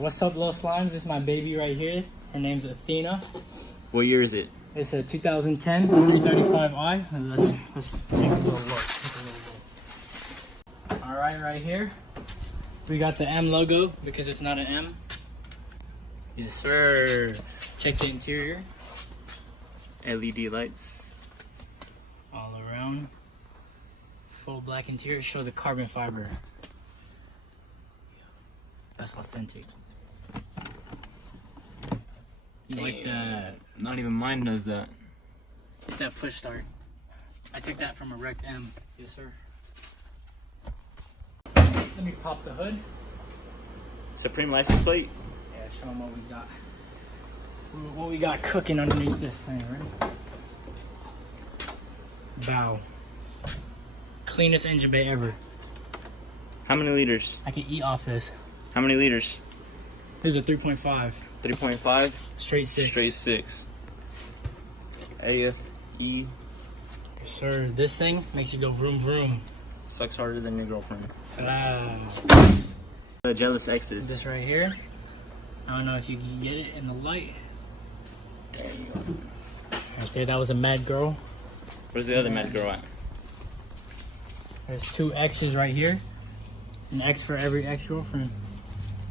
What's up, little slimes? This is my baby right here. Her name's Athena. What year is it? It's a 2010 335i. Let's take a little look. All right here. We got the M logo because it's not an M. Yes, sir. Check the interior. LED lights. All around. Full black interior. Show the carbon fiber. That's authentic. You like that? Not even mine does that. Hit that push start. I took that from a wrecked M. Yes, sir. Let me pop the hood. Supreme license plate. Yeah, show them what we got. What we got cooking underneath this thing, right? Bow. Cleanest engine bay ever. How many liters? I can eat off this. How many liters? Here's a 3.5. 3.5? Straight 6. Straight 6. AFE. Yes, sir. This thing makes you go vroom vroom. Sucks harder than your girlfriend. Wow. The Jealous Exes. This right here. I don't know if you can get it in the light. Damn. Right there, that was a mad girl. Where's the other mad girl at? There's 2 X's right here. An X for every ex-girlfriend.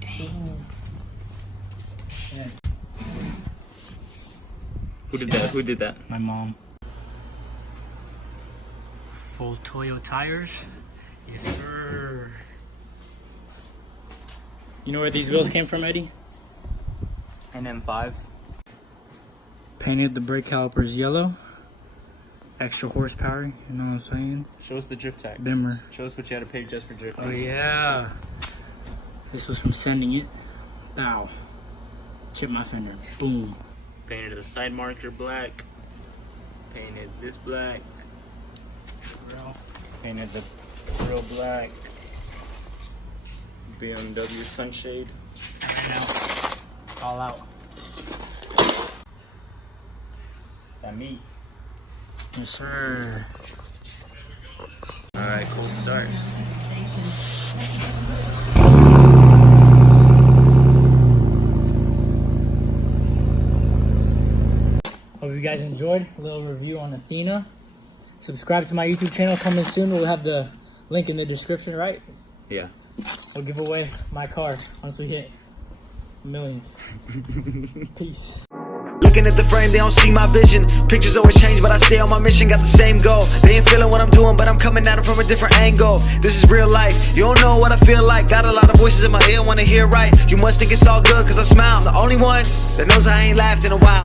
Dang. Yeah. Who did that? Who did that? My mom. Full Toyo tires. Yes, sir. You know where these wheels came from, Eddie? NM5. Painted the brake calipers yellow. Extra horsepower, you know what I'm saying? Show us the drip tax. Bimmer. Show us what you had to pay just for drifting. Oh yeah. This was from sending it. Bow. Chip my fender. Boom. Painted the side marker black. Painted this black. Real. Painted the grill black. BMW sunshade. All out. That meat. Yes, sir. Alright, cool start. Hope you guys enjoyed a little review on Athena. Subscribe to my YouTube channel coming soon. We'll have the link in the description, right? Yeah. We'll give away my car once we hit 1 million. Peace. Looking at the frame, they don't see my vision. Pictures always change, but I stay on my mission. Got the same goal. They ain't feeling what I'm doing, but I'm coming at them from a different angle. This is real life. You don't know what I feel like. Got a lot of voices in my ear, wanna hear right. You must think it's all good, cause I smile. I'm the only one that knows I ain't laughed in a while.